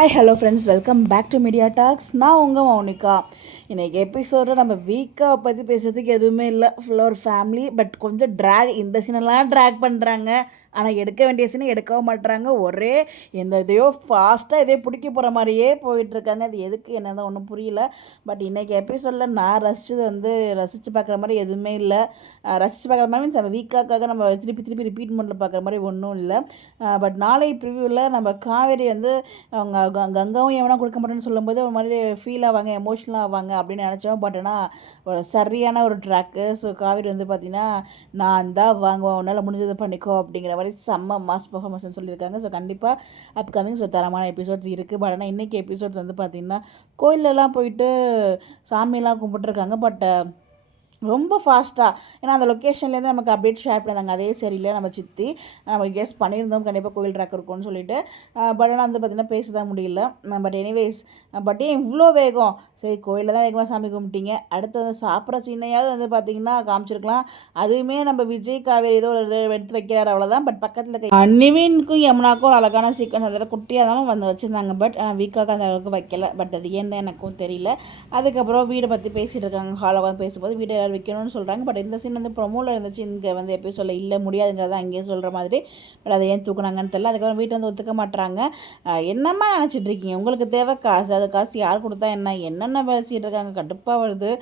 Hi hello friends, welcome back to Media Talks. நான் உங்கள் மௌனிகா. இன்றைக்கி எபிசோட நம்ம வீக்காக பற்றி பேசுறதுக்கு எதுவுமே இல்லை. ஃபுல்லாக ஒரு ஃபேமிலி, பட் கொஞ்சம் ட்ராக், இந்த சீனெல்லாம் ட்ராக் பண்ணுறாங்க. ஆனால் எடுக்க வேண்டிய சீனை எடுக்கவும் மாட்டுறாங்க. ஒரே எந்த இதையோ ஃபாஸ்ட்டாக எதையோ பிடிக்க போகிற மாதிரியே போயிட்டுருக்காங்க. அது எதுக்கு என்னதான் ஒன்றும் புரியல. பட் இன்றைக்கி எபிசோடில் நான் ரசித்து பார்க்குற மாதிரி எதுவுமே இல்லை. ரசித்து பார்க்குற மாதிரி மீன்ஸ் நம்ம வீக்காக்காக நம்ம திருப்பி திருப்பி ரிப்பீட் பண்ணில் பார்க்குற மாதிரி ஒன்றும் இல்லை. பட் நாளை ப்ரிவியூவில் நம்ம காவேரி வந்து அவங்க கங்காவும் எவனா கொடுக்க மாட்டேன்னு சொல்லும்போது ஒரு மாதிரி ஃபீல் ஆவாங்க, எமோஷ்னலாக ஆவாங்க அப்படின்னு நினச்சோம். பட் ஆனால் ஒரு சரியான ஒரு ட்ராக்கு. ஸோ காவேரி வந்து பார்த்திங்கன்னா, நான் தான் வாங்குவேன், உன்னால் முடிஞ்சதை பண்ணிக்கோ அப்படிங்கிற மாதிரி செம்ம மாஸ் பர்ஃபார்மன்ஸ்னு சொல்லியிருக்காங்க. ஸோ கண்டிப்பாக அப்கமிங் ஸோ தரமான எபிசோட்ஸ் இருக்குது. பட் ஆனால் இன்றைக்கி எபிசோட்ஸ் வந்து பார்த்திங்கன்னா கோயிலெலாம் போயிட்டு சாமியெல்லாம் கும்பிட்டுருக்காங்க. பட் ரொம்ப ஃபாஸ்ட்டாக, ஏன்னா அந்த லொக்கேஷன்லேருந்து நமக்கு அப்டேட் ஷேர் பண்ணியிருந்தாங்க. அதே சரியில்லை, நம்ம சித்தி நம்ம கெஸ் பண்ணியிருந்தோம் கண்டிப்பாக கோயில் ட்ராக் இருக்கும்னு சொல்லிட்டு. பட் ஆனால் வந்து பார்த்திங்கன்னா பேச தான் முடியல. பட் எனிவேஸ், பட் ஏன் இவ்வளோ வேகம்? சரி, கோயிலில் தான் வேகமாக சாமி கும்பிட்டீங்க, அடுத்து வந்து சாப்பிட்ற சீனையாவது வந்து பார்த்திங்கன்னா காமிச்சிருக்கலாம். அதுவுமே நம்ம விஜய் காவேரி ஏதோ ஒரு எடுத்து வைக்கிறார், அவ்வளோதான். பட் பக்கத்தில் நிவினுக்கும் யமுனாக்கும் ஒரு அழகான சீக்வன்ஸ் அதில் குட்டியாக இருந்தாலும் வந்து வச்சுருந்தாங்க. பட் வீக்காக அந்த அளவுக்கு வைக்கல. பட் அது ஏன் தான் எனக்கும் தெரியல. அதுக்கப்புறம் வீடை பற்றி பேசிகிட்டு இருக்காங்க. ஹாலில் வந்து பேசும்போது வீட்டை வைக்கணும்னு சொல்கிறாங்க. பட் இந்த சீன் வந்து ப்ரொமோவில் இருந்துச்சு, இங்கே வந்து எபிசோடில் இல்லை, முடியாதுங்கிறத அங்கேயே சொல்கிற மாதிரி. பட் அதை ஏன் தூக்குனாங்கன்னு தெரியல. அதுக்கப்புறம் வீட்டை வந்து ஒத்துக்க மாட்டுறாங்க. என்னம்மா நினச்சிட்டு இருக்கீங்க? உங்களுக்கு தேவை காசு, அது காசு யார் கொடுத்தா என்னென்ன பேசிகிட்டு இருக்காங்க, கடுப்பாக வருது.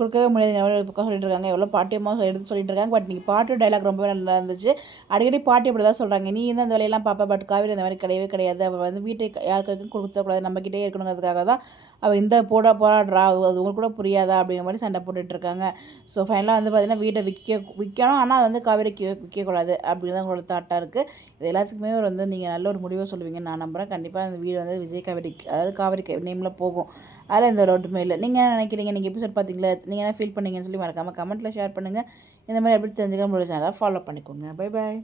கொடுக்கவே முடியாதுங்க பக்கம் சொல்லிட்டு இருக்காங்க. எவ்வளோ பாட்டியமாக எடுத்து சொல்லிட்டு இருக்காங்க. பட் நீங்கள் பாட்டு டைலாக் ரொம்பவே நல்லா இருந்துச்சு. அடிக்கடி பாட்டி இப்படி தான் சொல்கிறாங்க, நீ தான் அந்த வேலையெல்லாம் பார்ப்பா, பட் காவேரி அந்த மாதிரி கிடையவே கிடையாது. அவள் வந்து வீட்டை யாருக்கும் கொடுத்தக்கூடாது, நம்மக்கிட்டே இருக்கணுங்கிறதுக்காக தான் அவள் இந்த போராடுறா, அது உங்களுக்கு கூட புரியாதா அப்படிங்கிற மாதிரி சண்டை போட்டுட்ருக்காங்க. ஸோ ஃபைனலாக வந்து பார்த்திங்கன்னா வீட்டை விற்கணும், ஆனால் அது வந்து காவேரிக்கு விற்கக்கூடாது அப்படின்னு தான் உங்களோட தாட்டாக இருக்குது. இது எல்லாத்துக்குமே வந்து நீங்கள் நல்ல ஒரு முடிவை சொல்லுவீங்கன்னு நான் நம்புகிறேன். கண்டிப்பாக அந்த வீடு வந்து விஜய் காவேரி, அதாவது காவேரி நேமில் போகும். அதில் எந்த ஒரு ஒட்டுமே இல்லை. நீங்கள் என்ன நினைக்கிறீங்க? நீங்கள் எபிசோட் பார்த்தீங்களா? நீங்கள் என்ன ஃபீல் பண்ணீங்கன்னு சொல்லி மறக்காமல் கமெண்ட்டில் ஷேர் பண்ணுங்கள். இந்த மாதிரி எப்படி தெரிஞ்சுக்க முடியும், ஃபாலோ பண்ணிக்கோங்க. Bye bye.